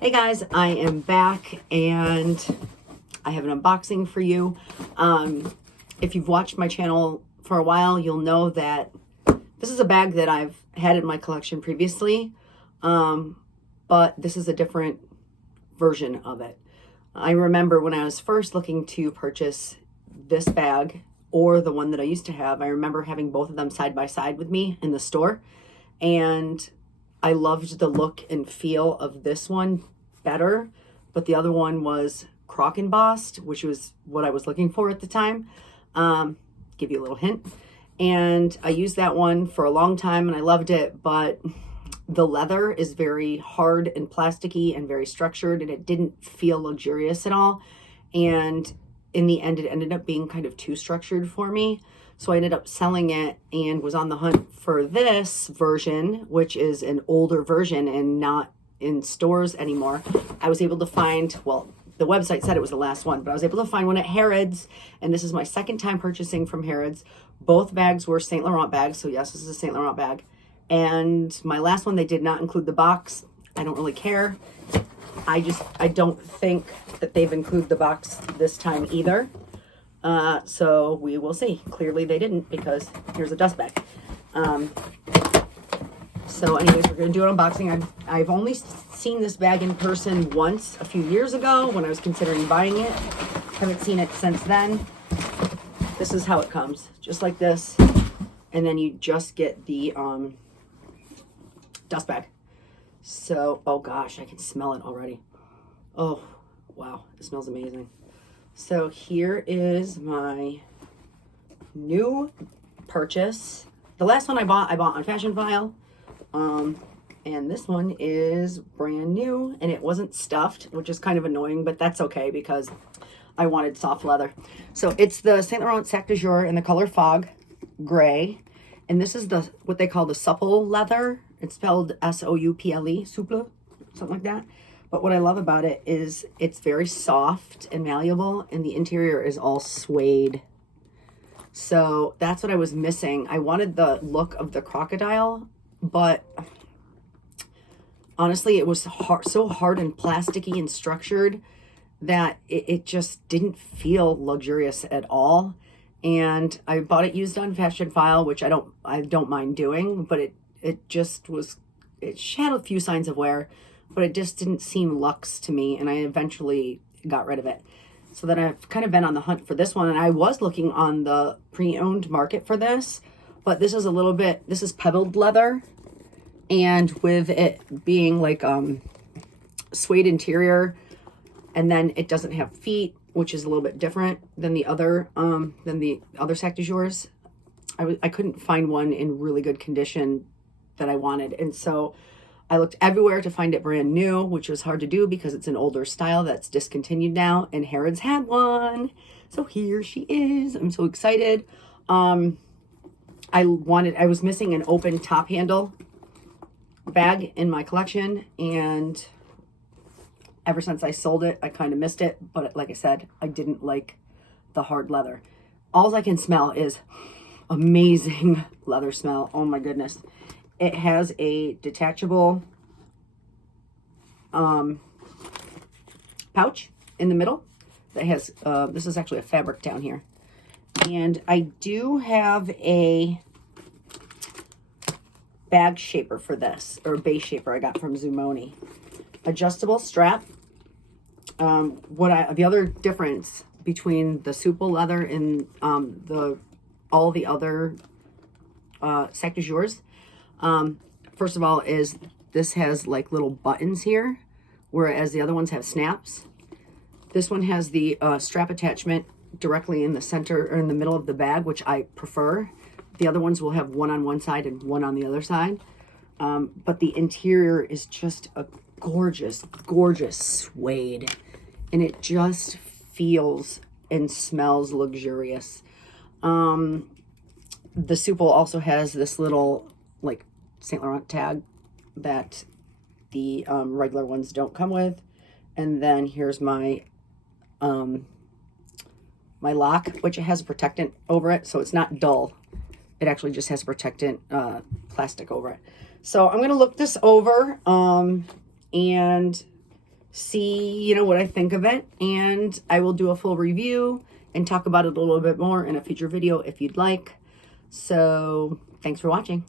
Hey guys, I am back and I have an unboxing for you. If you've watched my channel for a while, you'll know that this is a bag that I've had in my collection previously, but this is a different version of it. I remember when I was first looking to purchase this bag or the one that I used to have, I remember having both of them side by side with me in the store, and I loved the look and feel of this one better, but the other one was crock embossed, which was what I was looking for at the time. Give you a little hint. And I used that one for a long time and I loved it, but the leather is very hard and plasticky and very structured, and it didn't feel luxurious at all. And in the end, it ended up being kind of too structured for me. So I ended up selling it and was on the hunt for this version, which is an older version and not in stores anymore. I was able to find, well, the website said it was the last one, but I was able to find one at Harrods, and this is my second time purchasing from Harrods. Both bags were Saint Laurent bags, so yes, this is a Saint Laurent bag. And my last one, they did not include the box. I don't really care. I don't think that they've included the box this time either. So we will see. Clearly they didn't, because here's a dust bag. So anyways, we're going to do an unboxing. I've only seen this bag in person once a few years ago when I was considering buying it. Haven't seen it since then. This is how it comes, just like this. And then you just get the dust bag. So, oh gosh, I can smell it already. Oh, wow, it smells amazing. So here is my new purchase. The last one I bought on Fashion File. And this one is brand new, and it wasn't stuffed, which is kind of annoying, but that's okay because I wanted soft leather. So it's the Saint Laurent Sac de Jour in the color Fog Gray. And this is what they call the supple leather. It's spelled S-O-U-P-L-E, souple, something like that. But what I love about it is it's very soft and malleable, and the interior is all suede. So that's what I was missing. I wanted the look of the crocodile, but honestly, it was so hard and plasticky and structured that it just didn't feel luxurious at all. And I bought it used on Fashion File, which I don't mind doing, but it had a few signs of wear, but it just didn't seem luxe to me, and I eventually got rid of it. So then I've kind of been on the hunt for this one, and I was looking on the pre-owned market for this, but this is pebbled leather, and with it being like suede interior, and then it doesn't have feet, which is a little bit different than the other Sac de Jours. I couldn't find one in really good condition that I wanted, and so I looked everywhere to find it brand new, which was hard to do because it's an older style that's discontinued now, and Harrods had one. So here she is. I'm so excited. I was missing an open top handle bag in my collection, and ever since I sold it, I kind of missed it. But like I said, I didn't like the hard leather. All I can smell is amazing leather smell. Oh my goodness. It has a detachable pouch in the middle that has, this is actually a fabric down here. And I do have a bag shaper for this, or base shaper I got from Zumoni. Adjustable strap. The other difference between the supple leather and all the other Sac de Jours, first of all, is this has like little buttons here, whereas the other ones have snaps. This one has the strap attachment directly in the center or in the middle of the bag, which I prefer. The other ones will have one on one side and one on the other side. But the interior is just a gorgeous, gorgeous suede. And it just feels and smells luxurious. The supple also has this little like Saint Laurent tag that the regular ones don't come with. And then here's my my lock, which it has a protectant over it, so it's not dull. It actually just has a protectant plastic over it. So I'm going to look this over and see, you know, what I think of it. And I will do a full review and talk about it a little bit more in a future video if you'd like. So thanks for watching.